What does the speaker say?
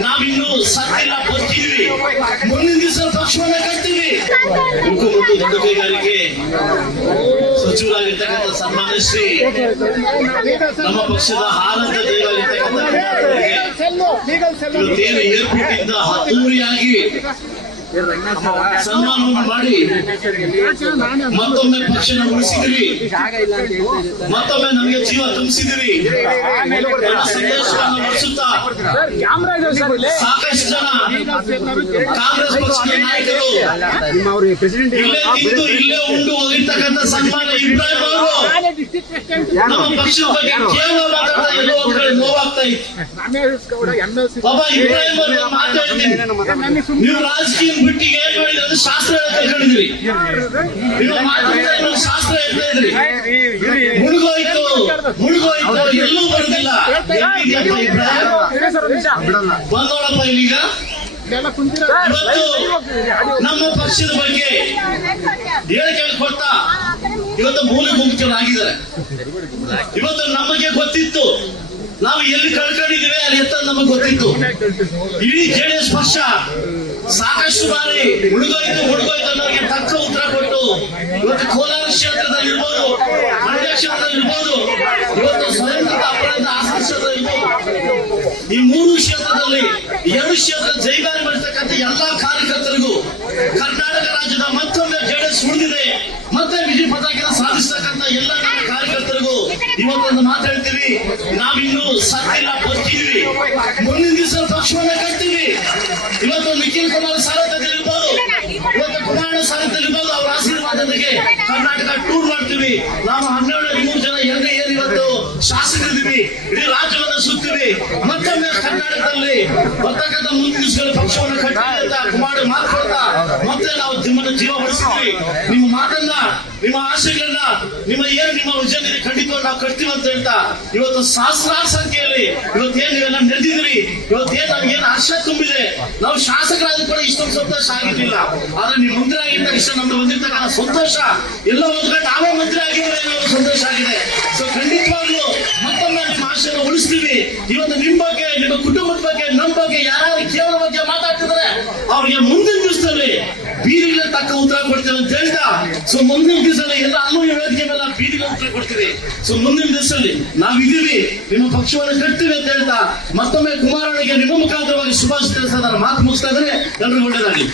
ನಾವಿನ್ನು ಸತ್ತಿಲ್ಲ ಕೊಡ್ತಿದ್ವಿ ಮುಂದಿನ ದಿವಸ ಪಕ್ಷವನ್ನ ಕಟ್ತೀವಿ. ಉಕ್ಕು ಮತ್ತು ದೊಡ್ಡ ಕೈಗಾರಿಕೆ ಸಚಿವರಾಗಿರ್ತಕ್ಕಂಥ ಸನ್ಮಾನ್ಯ ಶ್ರೀ ನಮ್ಮ ಪಕ್ಷದ ಆನಂದ ದೇವರಾಗಿರ್ತಕ್ಕಂಥ ಏರ್ಪೋರ್ಟ್ ಇಂದ ಹತ್ತೂರಿಯಾಗಿ ಸನ್ಮಾನವನ್ನು ಮಾಡಿ ಮತ್ತೊಮ್ಮೆ ಪಕ್ಷನ ಉಳಿಸಿದ್ರಿ ಮತ್ತೊಮ್ಮೆ ನಮಗೆ ಜೀವ ತುಂಬಿಸಿದಿರಿ ಸಾಕಷ್ಟು ಜನ ಕಾಂಗ್ರೆಸ್ ಪಕ್ಷದ ನಾಯಕರು. ಇಲ್ಲೇ ಇಲ್ಲೇ ಉಂಡು ಹೋಗಿರ್ತಕ್ಕಂಥ ಸನ್ಮಾನ ಇಬ್ರಾಹಿಂ ನಮ್ಮ ಪಕ್ಷದ ಬಗ್ಗೆ ಕೇವಲ ಮಾತಾಡ್ತಾ ಎಲ್ಲೋ ಒಂದ್ ಕಡೆ ನೋವಾಗ್ತಾ ಇತ್ತು ಬಾಬಾ ಇಬ್ರಾಹಿಂ ಅವರು ಮಾತಾಡ್ತೀನಿ ನೀವು ರಾಜಕೀಯ ಬಿಟ್ಟು ಏನ್ ಮಾಡಿದ್ರೆ ಶಾಸ್ತ್ರ ಕಲ್ಕೊಂಡಿದ್ರಿ ನೀವು ಮಾತಾಡ್ತಾ ಇರೋದು ಶಾಸ್ತ್ರ ಹೇಳ್ತಾ ಇದ್ರಿ ಮುಳುಗೋಯ್ತು ಮುಳುಗೋಯ್ತು ಎಲ್ಲೂ ಬರುದಿಲ್ಲ ಬಂದೋಳಪ್ಪ ಇಲ್ಲಿಗ ನಮ್ಮ ಪಕ್ಷದ ಬಗ್ಗೆ ಹೇಳಿಕೆ ಕೊಡ್ತಾ ಇವತ್ತು ಮೂಲ ಆಗಿದ್ದಾರೆ ಇವತ್ತು ನಮಗೆ ಗೊತ್ತಿತ್ತು. ನಾವು ಎಲ್ಲಿ ಕಳ್ಕೊಂಡಿದ್ದೀವಿ, ಅಲ್ಲಿ ಎತ್ತ ನಮಗೆ ಗೊತ್ತಿತ್ತು. ಇಡೀ ಜೆಡಿಎಸ್ ಪಕ್ಷ ಸಾಕಷ್ಟು ಬಾರಿ ಉಳಿದೋಯ್ತು ಉಳಿದೋಯ್ತು ಅನ್ನೋರಿಗೆ ತಕ್ಕ ಉತ್ತರ ಕೊಟ್ಟು, ಇವತ್ತು ಕೋಲಾರ ಕ್ಷೇತ್ರದಲ್ಲಿ ಇರ್ಬೋದು ಮಂಡ್ಯ ಕ್ಷೇತ್ರದಲ್ಲಿ ಇರ್ಬೋದು ಇವತ್ತು ಸ್ವಯಂ ಅಪರಾಧ ಹಾಸನ ಕ್ಷೇತ್ರದಲ್ಲಿ ಇರ್ಬೋದು ಈ ಮೂರು ಕ್ಷೇತ್ರದಲ್ಲಿ, ಎರಡು ಕ್ಷೇತ್ರ ಜೈಗಾರಿ ಮಾಡಿರ್ತಕ್ಕಂಥ ಎಲ್ಲಾ ಕಾರ್ಯಕರ್ತರಿಗೂ ಕರ್ನಾಟಕ ರಾಜ್ಯದ ಮತ್ತೊಮ್ಮೆ ಜೆಡಿಎಸ್ ಉಳಿದಿದೆ ಇವತ್ತೊಂದು ಮಾತು ಹೇಳ್ತೀವಿ. ನಾವಿನ್ನು ಸತ್ತಿಲ್ಲ ಬದುಕಿದ್ವಿ ಮುಂದಿನ ದಿವಸ ಪಕ್ಷವನ್ನ ಕಟ್ತೀವಿ. ಇವತ್ತು ನಿಖಿಲ್ ಕುಮಾರ್ ಸಾರಥ್ಯದಲ್ಲಿರ್ಬೋದು ಇವತ್ತು ಕುಮಾರ ಸಾರಥ್ಯದಲ್ಲಿರ್ಬೋದು ಅವರ ಆಶೀರ್ವಾದದಕ್ಕೆ ಕರ್ನಾಟಕ ಟೂರ್ ಮಾಡ್ತೀವಿ. ನಾವು ಹನ್ನೆರಡು, ಹದಿಮೂರು ಜನ ಎರಡು ಏನು ಇವತ್ತು ಶಾಸಕರಿದ್ದೀವಿ. ಇಡೀ ಸುತ್ತೀವಿ ಮತ್ತೊಮ್ಮೆ ಕರ್ನಾಟಕದಲ್ಲಿ ಬರ್ತಕ್ಕಂಥ ಮುಂದಿನ ಪಕ್ಷವನ್ನು ಕಟ್ತೀವಿ ಅಂತ ಕುಮಾರ ಮಾತು ಕೊಡ್ತಾ ಮತ್ತೆ ನಾವು ನಿಮ್ಮನ್ನು ಜೀವ ಉಳಿಸಿದ್ವಿ ನಿಮ್ಮ ಮಾತನ್ನ ನಿಮ್ಮ ಆಶೆಗಳನ್ನ ನಿಮ್ಮ ಏನು ನಿಮ್ಮ ಇದೆ ಖಂಡಿತವಾಗಿ ನಾವು ಕಟ್ತೀವಿ ಅಂತ ಹೇಳ್ತಾ ಇವತ್ತು ಸಹಸ್ರಾರು ಸಂಖ್ಯೆಯಲ್ಲಿ ಇವತ್ತೇನ್ ನೀವೆಲ್ಲ ನಡೆದಿದ್ರಿ ಇವತ್ತೇನ್ ನಮ್ಗೆ ಏನು ಹರ್ಷ ತುಂಬಿದೆ ನಾವು ಶಾಸಕರಾದ ಕೂಡ ಇಷ್ಟೊಂದು ಸಂತೋಷ ಆಗಿರ್ಲಿಲ್ಲ. ಆದ್ರೆ ನೀವು ಮಂತ್ರಿ ಆಗಿದ್ದ ಇಷ್ಟ ನಮ್ದು ಬಂದಿರ್ತಕ್ಕಂಥ ಸಂತೋಷ ಎಲ್ಲ ಒಂದ್ ಕಡೆ ನಾವೇ ಮಂತ್ರಿ ಆಗಿದ್ರೆ ಒಂದು ಸಂತೋಷ ಆಗಿದೆ. ಇವತ್ತು ನಿಮ್ ಬಗ್ಗೆ, ನಿಮ್ಮ ಕುಟುಂಬದ ಬಗ್ಗೆ ನಮ್ಮ ಬಗ್ಗೆ ಯಾರು ಕೇವಲ ಬಗ್ಗೆ ಮಾತಾಡ್ತಿದ್ರೆ ಅವ್ರಿಗೆ ಮುಂದಿನ ದಿವಸದಲ್ಲಿ ಬೀದಿಗಳ ತಕ್ಕ ಉತ್ತರ ಕೊಡ್ತೇವೆ ಅಂತ ಹೇಳ್ತಾ ಸೊ ಮುಂದಿನ ದಿವಸದಲ್ಲಿ ಎಲ್ಲ ಅಲ್ಲೂ ವೇದಿಕೆ ಮೇಲೆ ಬೀದಿಗಳ ಉತ್ತರ ಕೊಡ್ತೀವಿ. ಸೊ ಮುಂದಿನ ದಿವಸದಲ್ಲಿ ನಾವಿದ್ದೀವಿ, ನಿಮ್ಮ ಪಕ್ಷವನ್ನು ಕಟ್ತೀವಿ ಅಂತ ಹೇಳ್ತಾ, ಮತ್ತೊಮ್ಮೆ ಕುಮಾರನಿಗೆ ನಿಮ್ಮ ಮುಖಾಂತರವಾಗಿ ಶುಭಾಶಯ ಮಾತು ಮುಗಿಸ್ತಾ ಇದ್ರೆ ಎಲ್ರಿಗೂ ಒಳ್ಳೇದಾಗಲಿ